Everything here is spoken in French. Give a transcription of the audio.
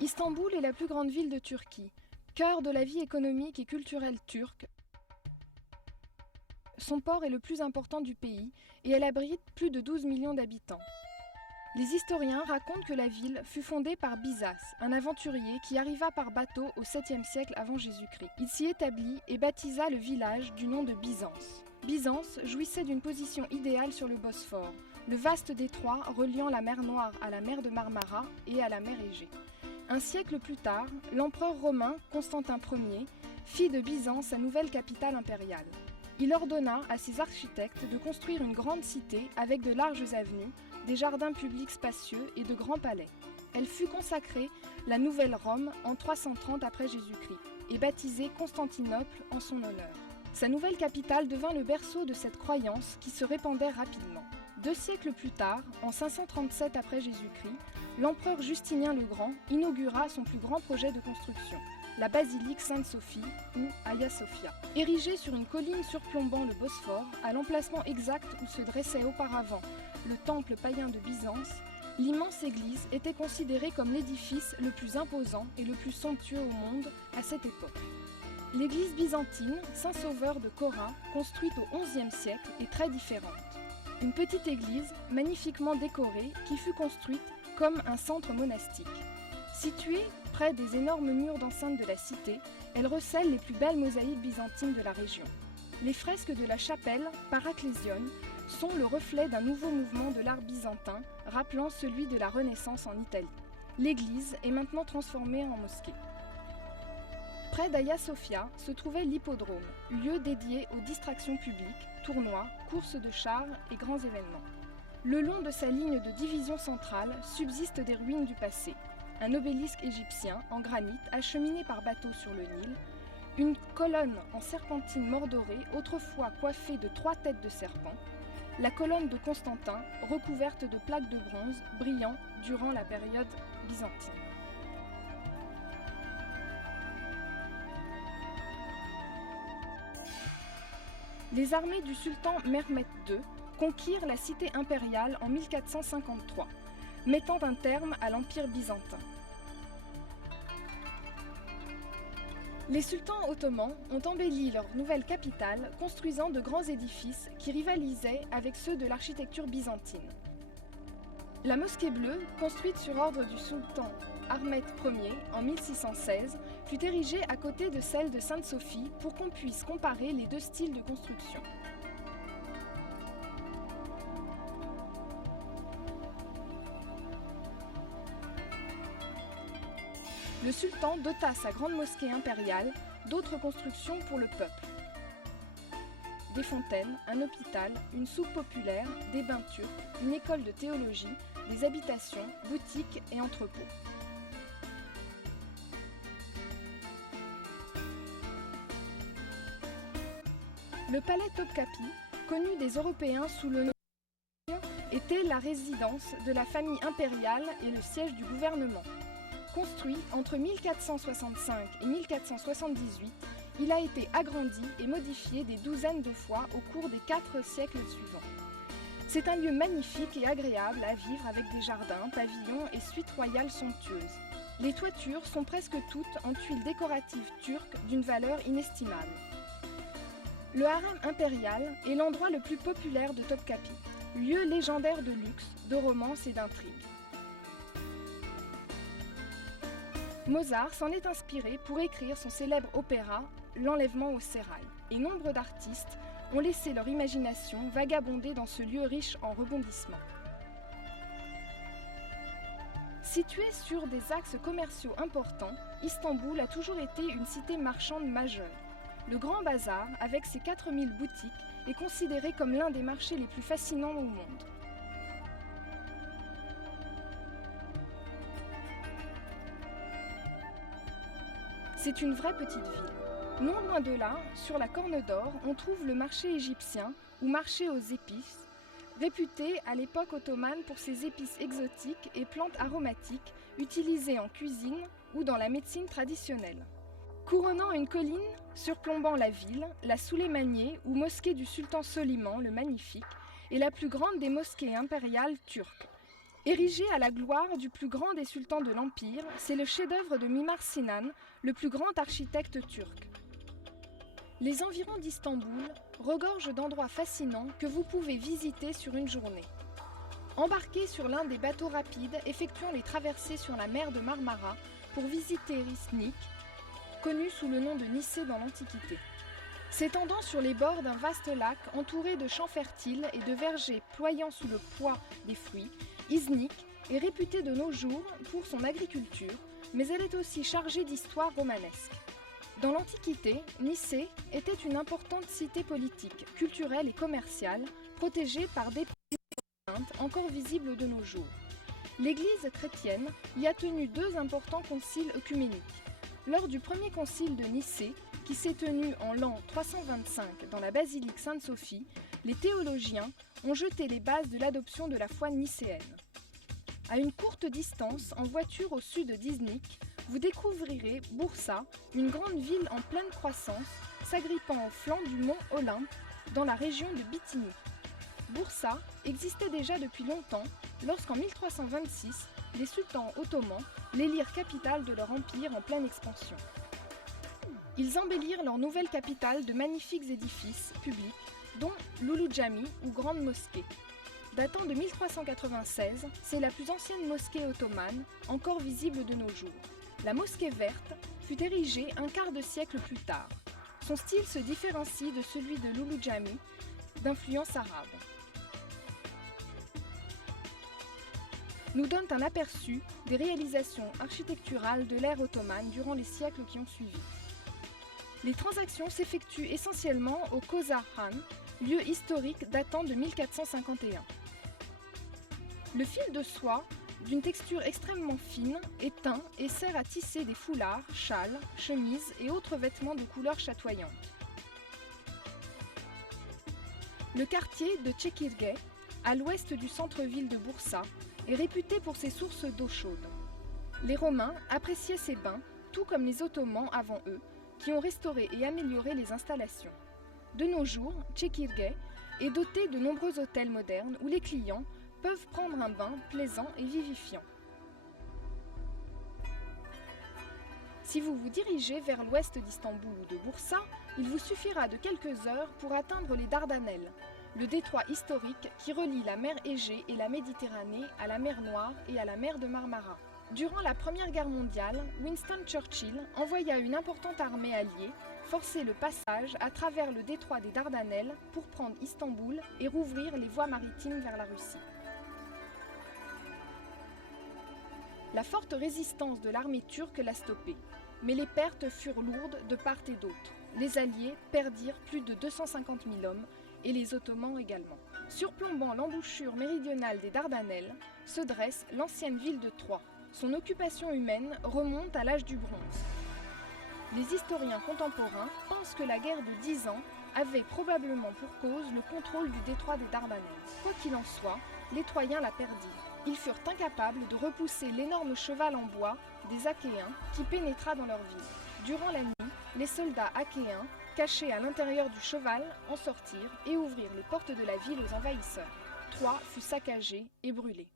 Istanbul est la plus grande ville de Turquie, cœur de la vie économique et culturelle turque. Son port est le plus important du pays et elle abrite plus de 12 millions d'habitants. Les historiens racontent que la ville fut fondée par Byzas, un aventurier qui arriva par bateau au 7e siècle avant Jésus-Christ. Il s'y établit et baptisa le village du nom de Byzance. Byzance jouissait d'une position idéale sur le Bosphore, le vaste détroit reliant la mer Noire à la mer de Marmara et à la mer Égée. Un siècle plus tard, l'empereur romain Constantin Ier fit de Byzance sa nouvelle capitale impériale. Il ordonna à ses architectes de construire une grande cité avec de larges avenues, des jardins publics spacieux et de grands palais. Elle fut consacrée la Nouvelle Rome en 330 après Jésus-Christ et baptisée Constantinople en son honneur. Sa nouvelle capitale devint le berceau de cette croyance qui se répandait rapidement. 2 siècles plus tard, en 537 après Jésus-Christ, l'empereur Justinien le Grand inaugura son plus grand projet de construction, la basilique Sainte-Sophie ou Hagia Sophia. Érigée sur une colline surplombant le Bosphore, à l'emplacement exact où se dressait auparavant le temple païen de Byzance, l'immense église était considérée comme l'édifice le plus imposant et le plus somptueux au monde à cette époque. L'église byzantine, Saint-Sauveur de Chora, construite au XIe siècle, est très différente. Une petite église, magnifiquement décorée, qui fut construite comme un centre monastique. Située près des énormes murs d'enceinte de la cité, elle recèle les plus belles mosaïques byzantines de la région. Les fresques de la chapelle Paraclésione sont le reflet d'un nouveau mouvement de l'art byzantin, rappelant celui de la Renaissance en Italie. L'église est maintenant transformée en mosquée. Près d'Hagia Sophia se trouvait l'hippodrome, lieu dédié aux distractions publiques, tournois, courses de chars et grands événements. Le long de sa ligne de division centrale subsistent des ruines du passé. Un obélisque égyptien en granit acheminé par bateau sur le Nil, une colonne en serpentine mordorée autrefois coiffée de 3 têtes de serpent, la colonne de Constantin recouverte de plaques de bronze brillant durant la période byzantine. Les armées du sultan Mehmed II conquirent la cité impériale en 1453, mettant un terme à l'Empire byzantin. Les sultans ottomans ont embelli leur nouvelle capitale, construisant de grands édifices qui rivalisaient avec ceux de l'architecture byzantine. La mosquée bleue, construite sur ordre du sultan Ahmed Ier en 1616, fut érigée à côté de celle de Sainte-Sophie pour qu'on puisse comparer les 2 styles de construction. Le sultan dota sa grande mosquée impériale d'autres constructions pour le peuple. Des fontaines, un hôpital, une soupe populaire, des bains turcs, une école de théologie, des habitations, boutiques et entrepôts. Le palais Topkapi, connu des Européens sous le nom était la résidence de la famille impériale et le siège du gouvernement. Construit entre 1465 et 1478, il a été agrandi et modifié des douzaines de fois au cours des 4 siècles suivants. C'est un lieu magnifique et agréable à vivre avec des jardins, pavillons et suites royales somptueuses. Les toitures sont presque toutes en tuiles décoratives turques d'une valeur inestimable. Le harem impérial est l'endroit le plus populaire de Topkapi, lieu légendaire de luxe, de romance et d'intrigue. Mozart s'en est inspiré pour écrire son célèbre opéra « L'enlèvement au sérail », et nombre d'artistes ont laissé leur imagination vagabonder dans ce lieu riche en rebondissements. Située sur des axes commerciaux importants, Istanbul a toujours été une cité marchande majeure. Le Grand Bazar, avec ses 4000 boutiques, est considéré comme l'un des marchés les plus fascinants au monde. C'est une vraie petite ville. Non loin de là, sur la Corne d'Or, on trouve le marché égyptien ou marché aux épices, réputé à l'époque ottomane pour ses épices exotiques et plantes aromatiques utilisées en cuisine ou dans la médecine traditionnelle. Couronnant une colline surplombant la ville, la Souleymaniye ou mosquée du sultan Soliman le Magnifique est la plus grande des mosquées impériales turques. Érigé à la gloire du plus grand des sultans de l'Empire, c'est le chef-d'œuvre de Mimar Sinan, le plus grand architecte turc. Les environs d'Istanbul regorgent d'endroits fascinants que vous pouvez visiter sur une journée. Embarquez sur l'un des bateaux rapides effectuant les traversées sur la mer de Marmara pour visiter Iznik, connu sous le nom de Nicée dans l'Antiquité. S'étendant sur les bords d'un vaste lac entouré de champs fertiles et de vergers ployant sous le poids des fruits, Iznik est réputée de nos jours pour son agriculture, mais elle est aussi chargée d'histoire romanesque. Dans l'Antiquité, Nicée était une importante cité politique, culturelle et commerciale, protégée par des saintes encore visibles de nos jours. L'Église chrétienne y a tenu 2 importants conciles œcuméniques. Lors du premier concile de Nicée, qui s'est tenu en l'an 325 dans la basilique Sainte-Sophie, les théologiens ont jeté les bases de l'adoption de la foi nicéenne. À une courte distance, en voiture au sud d'Iznik, vous découvrirez Bursa, une grande ville en pleine croissance, s'agrippant au flanc du mont Olympe, dans la région de Bithynie. Bursa existait déjà depuis longtemps, lorsqu'en 1326, les sultans ottomans l'élirent capitale de leur empire en pleine expansion. Ils embellirent leur nouvelle capitale de magnifiques édifices publics, dont l'Ulu Jami ou Grande Mosquée. Datant de 1396, c'est la plus ancienne mosquée ottomane, encore visible de nos jours. La mosquée verte fut érigée un quart de siècle plus tard. Son style se différencie de celui de l'Ulu Jami, d'influence arabe. Nous donne un aperçu des réalisations architecturales de l'ère ottomane durant les siècles qui ont suivi. Les transactions s'effectuent essentiellement au Kozar Khan, lieu historique datant de 1451. Le fil de soie, d'une texture extrêmement fine, est teint et sert à tisser des foulards, châles, chemises et autres vêtements de couleurs chatoyantes. Le quartier de Çekirge, à l'ouest du centre-ville de Bursa, est réputé pour ses sources d'eau chaude. Les Romains appréciaient ces bains, tout comme les Ottomans avant eux, qui ont restauré et amélioré les installations. De nos jours, Çekirge est doté de nombreux hôtels modernes où les clients peuvent prendre un bain plaisant et vivifiant. Si vous vous dirigez vers l'ouest d'Istanbul ou de Bursa, il vous suffira de quelques heures pour atteindre les Dardanelles, le détroit historique qui relie la mer Égée et la Méditerranée à la mer Noire et à la mer de Marmara. Durant la Première Guerre mondiale, Winston Churchill envoya une importante armée alliée forcer le passage à travers le détroit des Dardanelles pour prendre Istanbul et rouvrir les voies maritimes vers la Russie. La forte résistance de l'armée turque l'a stoppée, mais les pertes furent lourdes de part et d'autre. Les Alliés perdirent plus de 250 000 hommes et les Ottomans également. Surplombant l'embouchure méridionale des Dardanelles se dresse l'ancienne ville de Troie. Son occupation humaine remonte à l'âge du bronze. Les historiens contemporains pensent que la guerre de 10 ans avait probablement pour cause le contrôle du détroit des Dardanelles. Quoi qu'il en soit, les Troyens la perdirent. Ils furent incapables de repousser l'énorme cheval en bois des Achéens qui pénétra dans leur ville. Durant la nuit, les soldats achéens, cachés à l'intérieur du cheval, en sortirent et ouvrirent les portes de la ville aux envahisseurs. Troie fut saccagée et brûlée.